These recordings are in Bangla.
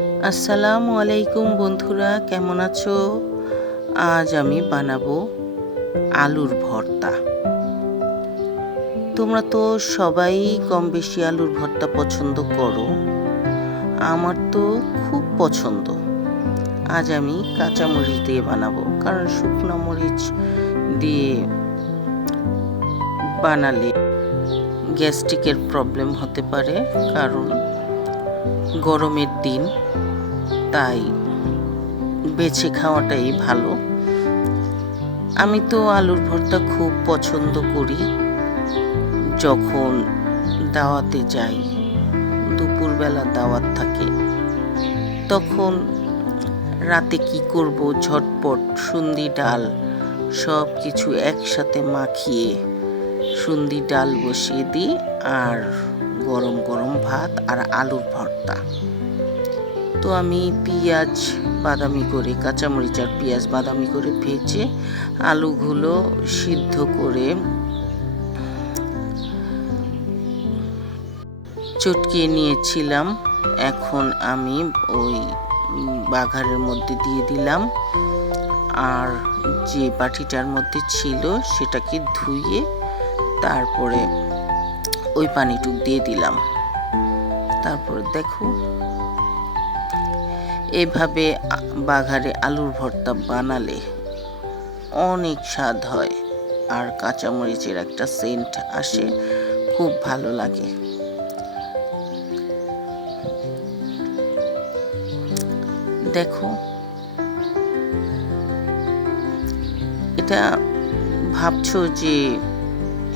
আসসালামু আলাইকুম বন্ধুরা, কেমন আছো? আজ আমি বানাবো আলুর ভর্তা। তোমরা তো সবাই কম বেশি আলুর ভর্তা পছন্দ করো। আমার তো খুব পছন্দ। আজ আমি কাঁচা মরিচ দিয়ে বানাবো, কারণ শুকনো মরিচ দিয়ে বানালে গ্যাস্ট্রিকের প্রবলেম হতে পারে, কারণ গরমের দিন, তাই বেছে খাওয়াটাই ভালো। আমি তো আলুর ভর্তা খুব পছন্দ করি। যখন দাওয়াতে যাই, দুপুরবেলা দাওয়াত থাকে, তখন রাতে কি করব, ঝটপট সুন্দি ডাল সব কিছু একসাথে মাখিয়ে সুন্দি ডাল বসিয়ে দিই, আর গরম গরম ভাত আর আলুর ভর্তা। তো আমি পেঁয়াজ বাদামি করে, কাঁচামরিচ আর পেঁয়াজ বাদামি করে ভেজে আলুগুলো সিদ্ধ করে চটকিয়ে নিয়েছিলাম। এখন আমি ওই বাঘারের মধ্যে দিয়ে দিলাম, আর যে বাটিটার মধ্যে ছিল সেটাকে ধুয়ে তারপরে ওই পানিটুক দিয়ে দিলাম। তারপরে দেখো, এভাবে বাঘারে আলুর ভর্তা বানালে অনেক স্বাদ হয়, আর কাঁচামরিচের একটা সেন্ট আসে, খুব ভালো লাগে। দেখো, এটা ভাবছো যে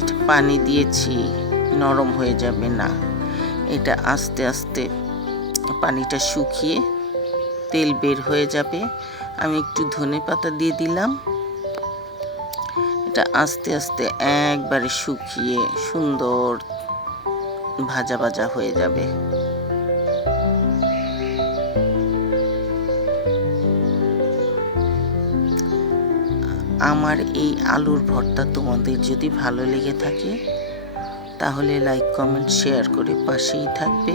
এটা পানি দিয়েছি নরম হয়ে যাবে, না, এটা আস্তে আস্তে পানিটা শুকিয়ে তেল বের হয়ে যাবে। আমি একটু ধনেপাতা দিয়ে দিলাম। এটা আস্তে আস্তে একবারে শুকিয়ে সুন্দর ভাজা ভাজা হয়ে যাবে। আমার এই আলুর ভর্তা তোমাদের যদি ভালো লেগে থাকে, তাহলে লাইক, কমেন্ট, শেয়ার করে পাশেই থাকবে,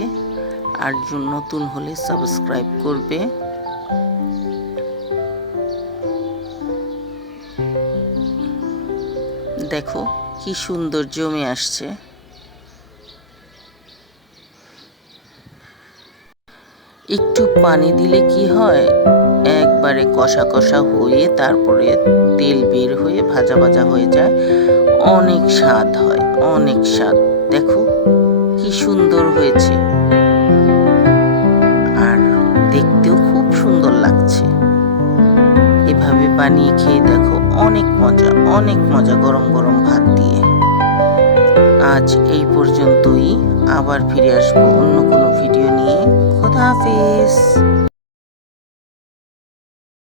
আর নতুন হলে সাবস্ক্রাইব করবে। দেখো কি সুন্দর জমে আসছে। একটু পানি দিলে কি হয়, একবারে কষা কষা হয়ে তারপরে তেল বের হয়ে ভাজা ভাজা হয়ে যায়, অনেক স্বাদ হয়, অনেক স্বাদ। দেখো কি সুন্দর হয়েছে, আর দেখতেও খুব সুন্দর লাগছে। এভাবে বানিয়ে খেয়ে দেখো, অনেক মজা, অনেক মজা গরম গরম ভাত দিয়ে। আজ এই পর্যন্তই, আবার ফিরে আসবো অন্য কোনো ভিডিও নিয়ে। খোদা হাফেজ।